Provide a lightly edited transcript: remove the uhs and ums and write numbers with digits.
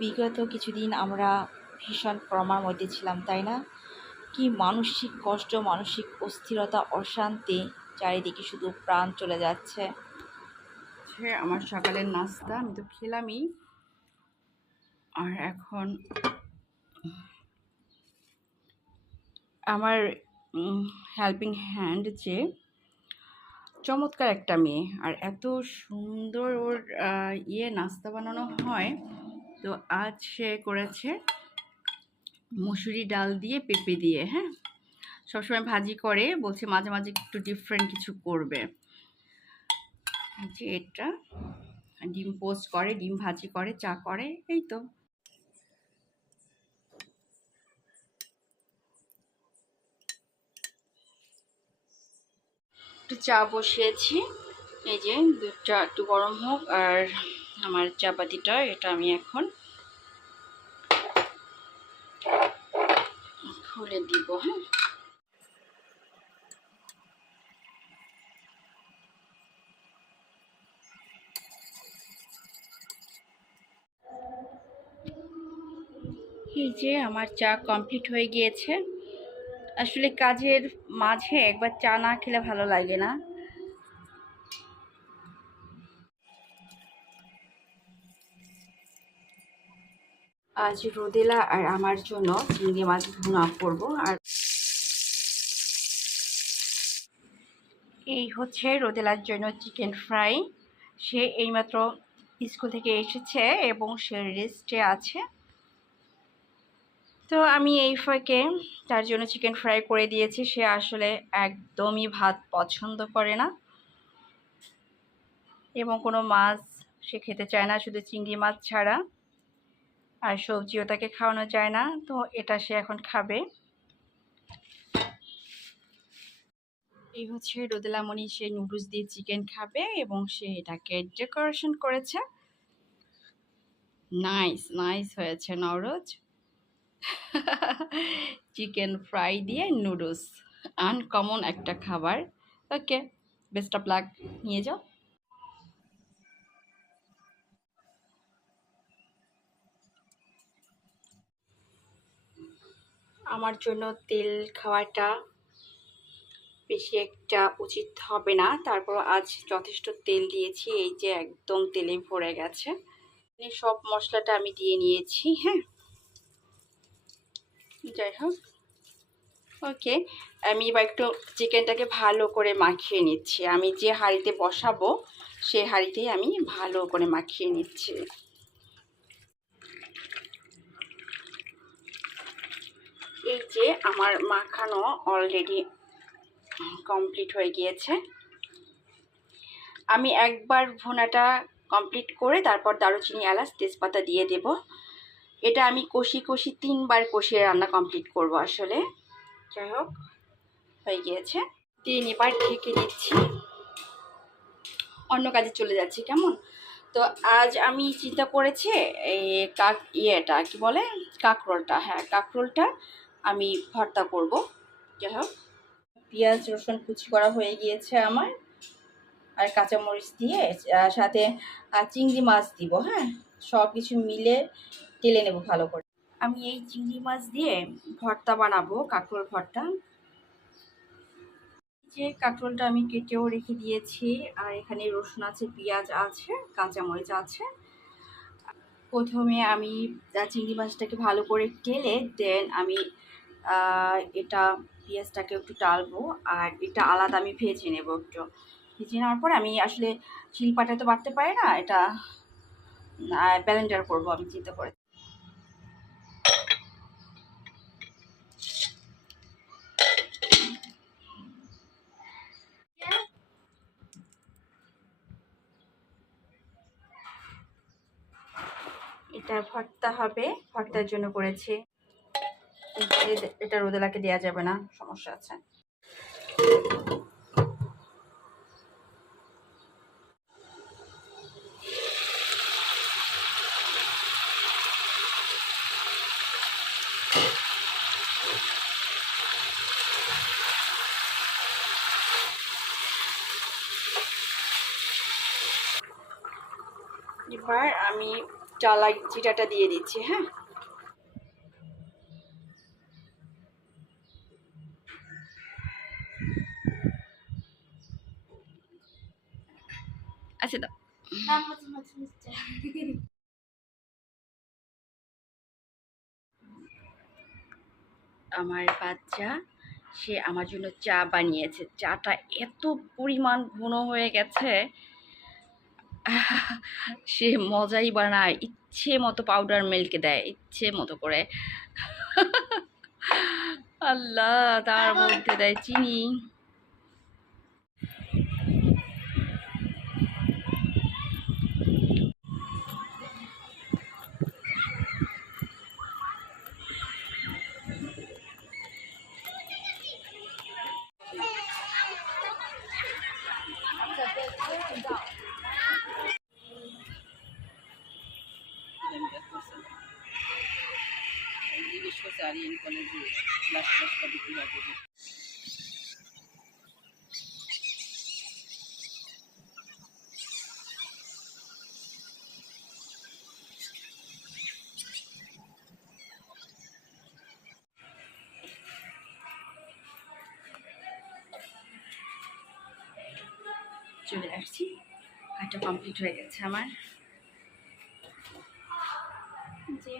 বিগত কিছুদিন আমরা ভীষণ ট্রমার মধ্যে ছিলাম, তাই না? কি মানসিক কষ্ট, মানসিক অস্থিরতা, অশান্তি, চারিদিকে শুধু প্রাণ চলে যাচ্ছে। সে আমার সকালের নাস্তা আমি তো খেলামই। আর এখন আমার হেল্পিং হ্যান্ড যে চমৎকার একটা মেয়ে, আর এত সুন্দর ওর নাস্তা বানানো হয়। তো আজ সে করেছে মুসুরি ডাল দিয়ে পেঁপে দিয়ে। হ্যাঁ, সবসময় ভাজি করে, বলছে মাঝে মাঝে একটু ডিফারেন্ট কিছু করবে। যে এটা ডিম পোস্ট করে, ডিম ভাজি করে, চা করে, এই তো। একটু চা বসিয়েছি, এই যে দুধটা একটু গরম হোক। আর আমার চাপাতিটা এটা আমি এখন খুলে দিব। হ্যাঁ, এই যে আমার চা কমপ্লিট হয়ে গিয়েছে। আসলে কাজের মাঝে একবার চা না খেলে ভালো লাগে না। আজ রোদেলা আর আমার জন্য চিংড়ি মাছ ভুনা করবো। আর এই হচ্ছে রোদেলার জন্য চিকেন ফ্রাই। সে এইমাত্র স্কুল থেকে এসেছে এবং সে রেস্টে আছে। তো আমি এই ফাঁকে তার জন্য চিকেন ফ্রাই করে দিয়েছি। সে আসলে একদমই ভাত পছন্দ করে না এবং কোনো মাছ সে খেতে চায় না, শুধু চিংড়ি মাছ ছাড়া। আর সবজিও তাকে খাওয়ানো যায় না, তো এটা সে এখন খাবে। এই হচ্ছে রোদেলামণি, সে নুডলস দিয়ে চিকেন খাবে এবং সে এটাকে ডেকোরেশন করেছে। নাইস নাইস হয়েছে নরোজ। চিকেন ফ্রাই দিয়ে নুডলস, আনকমন একটা খাবার। ওকে, বেস্ট অফ লাক, নিয়ে যাও। আমার জন্য তেল খাওয়াটা বেশি একটা উচিত হবে না, তারপর আজ যথেষ্ট তেল দিয়েছি। এই যে একদম তেলে ভরে গেছে। সব মশলাটা আমি দিয়ে নিয়েছি। হ্যাঁ, যাই হোক, ওকে। আমি এবার একটু চিকেনটাকে ভালো করে মাখিয়ে নিচ্ছি। আমি যে হাঁড়িতে বসাবো সেই হাঁড়িতেই আমি ভালো করে মাখিয়ে নিচ্ছি। এই যে আমার মাখানো অলরেডি কমপ্লিট হয়ে গিয়েছে। আমি একবার ভুনাটা কমপ্লিট করে তারপর দারুচিনি, এলাচ, তেজপাতা দিয়ে দেব। এটা আমি কষি কষি 3বার কষিয়ে রান্না কমপ্লিট করব আসলে। যাই হোক, হয়ে গিয়েছে। 3বার ঢেকে দিচ্ছি, অন্য কাজে চলে যাচ্ছি। কেমন? তো আজ আমি চিন্তা করেছি এই ইয়েটা কি বলে, কাঁকরোলটা। হ্যাঁ, কাঁকরোলটা আমি ভর্তা করব। যাই হোক, পেঁয়াজ রসুন কুচি করা হয়ে গিয়েছে আমার, আর কাঁচামরিচ দিয়ে সাথে চিংড়ি মাছ দিব। হ্যাঁ, সব কিছু মিলে টেলে নেব ভালো করে। আমি এই চিংড়ি মাছ দিয়ে ভর্তা বানাবো, কাঁকরোল ভর্তা। যে কাঁকরোলটা আমি কেটেও রেখে দিয়েছি, আর এখানে রসুন আছে, পেঁয়াজ আছে, কাঁচামরিচ আছে। প্রথমে আমি চিংড়ি মাছটাকে ভালো করে টেলে দেন আমি এটা পেঁয়াজটাকে একটু টালবো, আর এটা আলাদা আমি ভেজে নেব। একটু ভেজে নেওয়ার পর আমি আসলে শিলপাটা তো বাটতে পারি না, এটা ব্লেন্ডার করবো আমি চিন্তা করে। এটা ভর্তা হবে, ভর্তার জন্য করেছি। এটা রোদেলাকে দেওয়া যাবে না, সমস্যা আছে। এবার আমি চিটাটা দিয়ে দিচ্ছি। হ্যাঁ, আচ্ছা দাও। আমার বাচ্চা সে আমার জন্য চা বানিয়েছে। চাটা এত পরিমাণ ঘন হয়ে গেছে, সে মজাই বানায়, ইচ্ছে মতো পাউডার মিল্ক দেয় ইচ্ছে মতো করে। আল্লাহ, তার মধ্যে দেয় চিনি। জিজ্ঞেস করছে আরিয়ান কলেজে ক্লাসটা বিক্রি হবে। চলে আসছি, হাঁটা কমপ্লিট হয়ে গেছে আমার। যে